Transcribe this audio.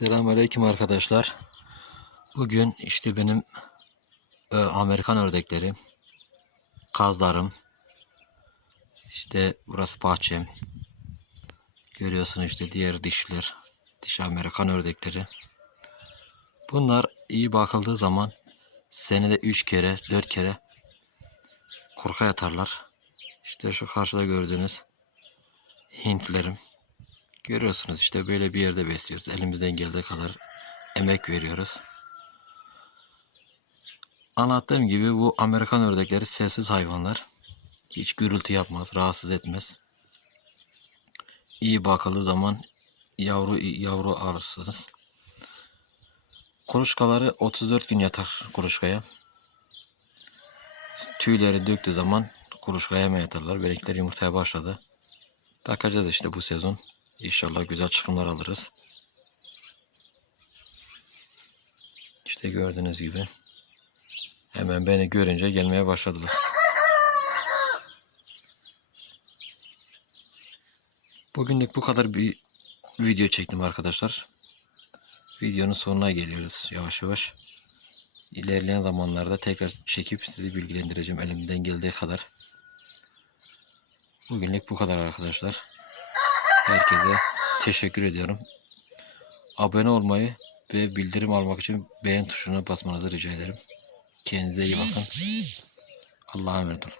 Selamünaleyküm arkadaşlar. Bugün işte benim e, Amerikan ördekleri, kazlarım. İşte burası bahçem. Görüyorsun işte diğer dişler, diş Amerikan ördekleri. Bunlar iyi bakıldığı zaman senede 3 kere, 4 kere kurka yatarlar. İşte şu karşıda gördüğünüz Hintlerim. Görüyorsunuz işte böyle bir yerde besliyoruz. Elimizden geldiği kadar emek veriyoruz. Anlattığım gibi bu Amerikan ördekleri sessiz hayvanlar. Hiç gürültü yapmaz, rahatsız etmez. İyi bakıldığı zaman yavru yavru alırsınız. Kuluçkaları 34 gün yatar kuluçkaya. Tüyleri döktüğü zaman kuluçkaya hemen yatarlar. Benekler yumurtaya başladı. Bakacağız işte bu sezon. İnşallah güzel çıkımlar alırız. İşte gördüğünüz gibi. Hemen beni görünce gelmeye başladılar. Bugünlük bu kadar bir video çektim arkadaşlar. Videonun sonuna geliyoruz yavaş yavaş. İlerleyen zamanlarda tekrar çekip sizi bilgilendireceğim elimden geldiği kadar. Bugünlük bu kadar arkadaşlar. Herkese teşekkür ediyorum. Abone olmayı ve bildirim almak için beğen tuşuna basmanızı rica ederim. Kendinize iyi bakın. Allah'a emanet olun.